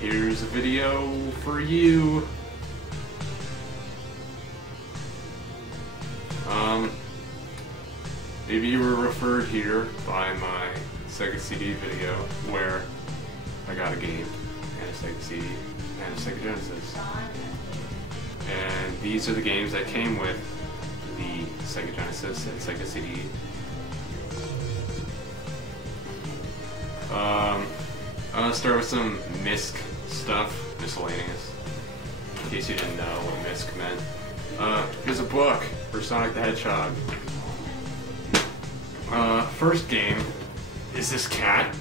Here's a video for you. Maybe you were referred here by my Sega CD video where I got a game and a Sega CD and a Sega Genesis. And these are the games that came with the Sega Genesis and Sega CD. I'm gonna start with some MISC stuff, miscellaneous, in case you didn't know what MISC meant. Here's a book for Sonic the Hedgehog. First game is this cat.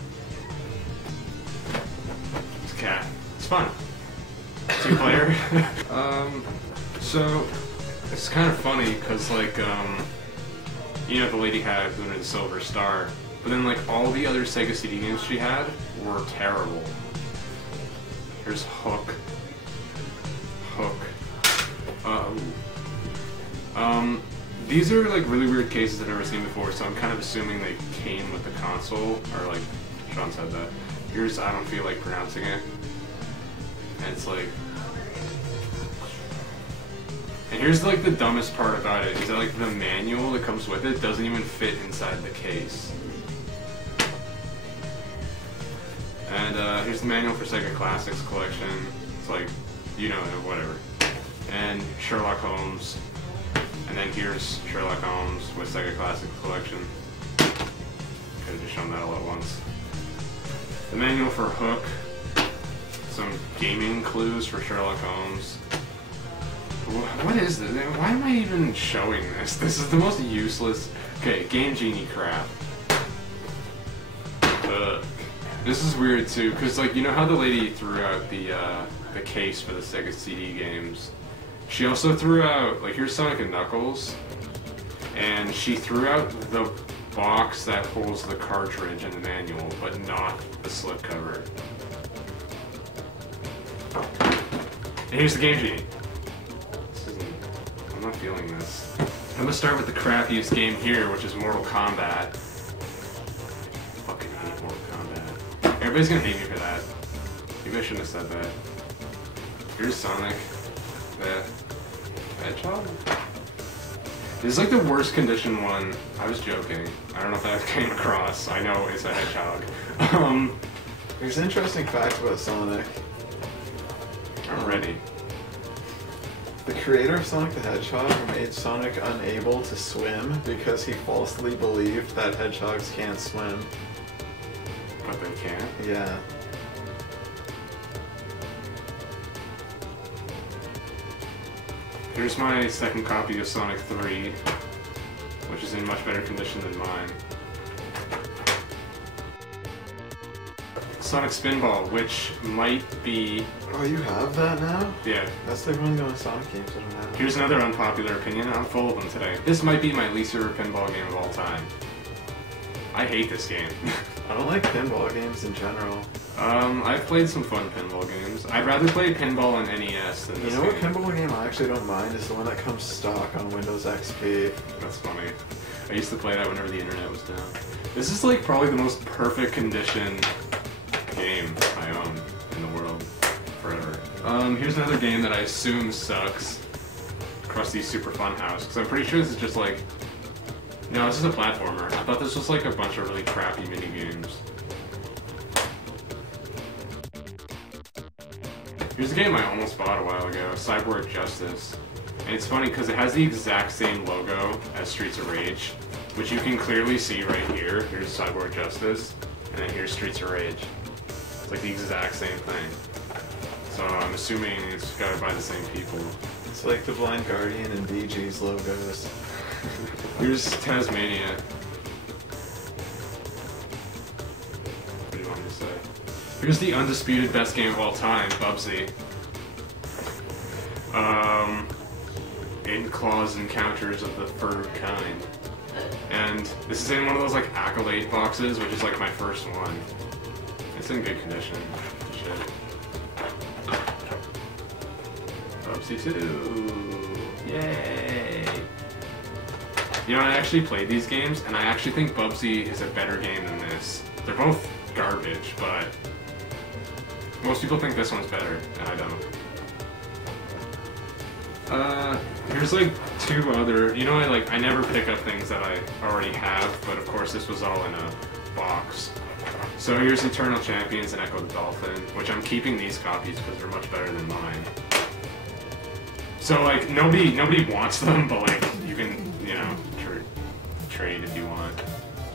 This cat. It's fun. Two-player. So it's kind of funny because, like, you know, the lady had Luna the Silver Star, but then, like, all the other Sega CD games she had were terrible. Here's Hook. These are, like, really weird cases I've never seen before, so I'm kind of assuming they came with the console, or, like, Sean said that. Here's I Don't Feel Like Pronouncing It. And it's like... And here's, like, the dumbest part about it, is that, like, the manual that comes with it doesn't even fit inside the case. And, here's the manual for Sega Classics Collection. It's like, you know, whatever. And Sherlock Holmes. And then here's Sherlock Holmes with Sega Classics Collection. Could have just shown that all at once. The manual for Hook. Some gaming clues for Sherlock Holmes. What is this? Why am I even showing this? This is the most useless... Okay, Game Genie crap. This is weird too, because, like, you know how the lady threw out the case for the Sega CD games? She also threw out, like, here's Sonic and Knuckles, and she threw out the box that holds the cartridge in the manual, but not the slipcover. And here's the Game Genie. I'm not feeling this. I'm gonna start with the crappiest game here, which is Mortal Kombat. Fucking hate Mortal Kombat. Everybody's gonna hate me for that. Maybe I shouldn't have said that. Here's Sonic the Hedgehog. This is like the worst condition one. I was joking. I don't know if that came across. I know it's a hedgehog. There's an interesting fact about Sonic. I'm ready. The creator of Sonic the Hedgehog made Sonic unable to swim because he falsely believed that hedgehogs can't swim. But they can't? Yeah. Here's my second copy of Sonic 3, which is in much better condition than mine. Sonic Spinball, which might be... Oh, you have that now? Yeah. That's like one of the only Sonic games I don't have. Here's another unpopular opinion. I'm full of them today. This might be my least favorite pinball game of all time. I hate this game. I don't like pinball games in general. I've played some fun pinball games. I'd rather play pinball on NES than this game. You know what pinball game I actually don't mind is the one that comes stock on Windows XP. That's funny. I used to play that whenever the internet was down. This is, like, probably the most perfect condition game I own in the world forever. Here's another game that I assume sucks. Krusty Super Fun House, because I'm pretty sure this is just like... No, this is a platformer. I thought this was like a bunch of really crappy mini games. Here's a game I almost bought a while ago, Cyborg Justice. And it's funny because it has the exact same logo as Streets of Rage, which you can clearly see right here. Here's Cyborg Justice, and then here's Streets of Rage. It's like the exact same thing. So I'm assuming it's gotta by the same people. It's like the Blind Guardian and BG's logos. Here's Tasmania. What do you want me to say? Here's the undisputed best game of all time, Bubsy. In Claws Encounters of the Third Kind. And this is in one of those, like, accolade boxes, which is like my first one. It's in good condition. Shit. Bubsy 2. Yay! You know, I actually played these games, and I actually think Bubsy is a better game than this. They're both garbage, but Most people think this one's better, and I don't. Here's like two other. You know, I never pick up things that I already have, but of course this was all in a box. So here's Eternal Champions and Echo the Dolphin, which I'm keeping these copies because they're much better than mine. So like nobody wants them, but like you can, you know, trade if you want.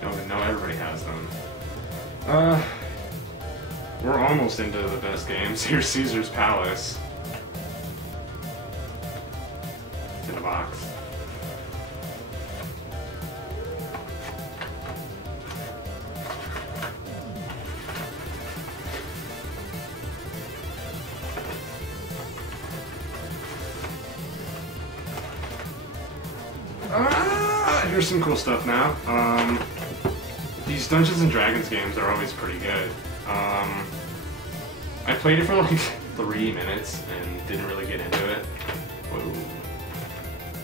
No, everybody has them. We're almost into the best games. Here's Caesar's Palace. It's in a box. Here's some cool stuff now. These Dungeons and Dragons games are always pretty good. I played it for like 3 minutes and didn't really get into it. Whoa.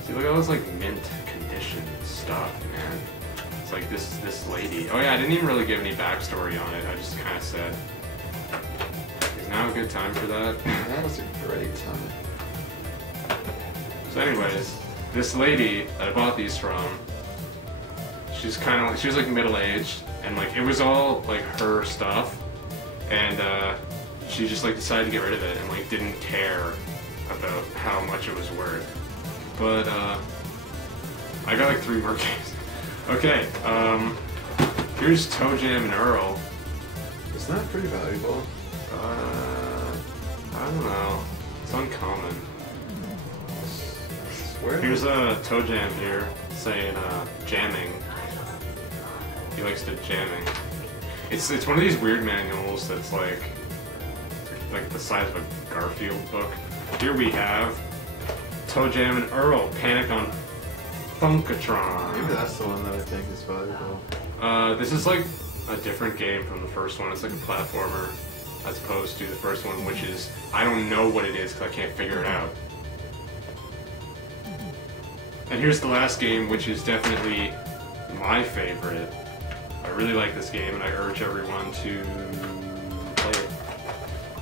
See, look at all this like mint condition stuff, man. It's like this lady. Oh yeah, I didn't even really give any backstory on it. I just kind of said, is now a good time for that? That was a great time. So anyways, this lady that I bought these from, she was like middle-aged, and like it was all like her stuff, and she just like decided to get rid of it and like didn't care about how much it was worth. But I got like 3 more games. Okay, here's Toe Jam and Earl. Isn't that pretty valuable? I don't know. It's uncommon. Where? Here's a Toe Jam here saying jamming. He likes to jamming. It's one of these weird manuals that's like the size of a Garfield book. Here we have Toe Jam and Earl, Panic on Funkatron. Maybe that's the one that I think is valuable. This is like a different game from the first one. It's like a platformer as opposed to the first one, which is, I don't know what it is because I can't figure it out. And here's the last game, which is definitely my favorite. I really like this game, and I urge everyone to play it.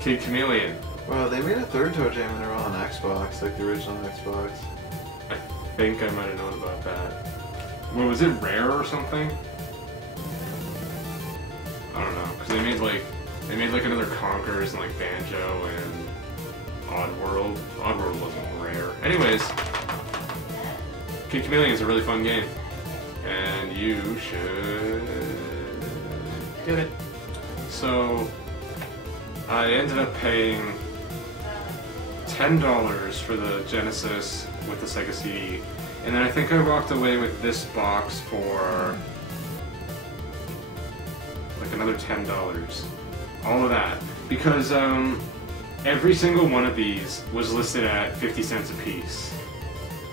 Kid Chameleon. Wow, they made a 3rd Toe Jam and they're all on Xbox, like the original Xbox. I think I might have known about that. What was it, Rare or something? I don't know, because they made like another Conkers and like Banjo and Oddworld. Oddworld wasn't Rare. Anyways, Kid Chameleon is a really fun game, and you should get it. So I ended up paying $10 for the Genesis with the Sega CD, and then I think I walked away with this box for like another $10. All of that because every single one of these was listed at 50 cents a piece,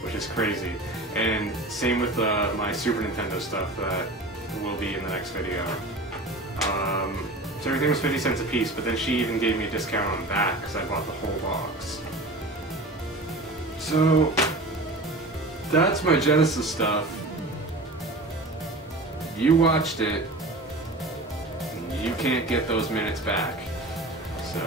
which is crazy. And same with my Super Nintendo stuff that will be in the next video. So everything was 50 cents a piece, but then she even gave me a discount on that because I bought the whole box. So that's my Genesis stuff. You watched it, and you can't get those minutes back. So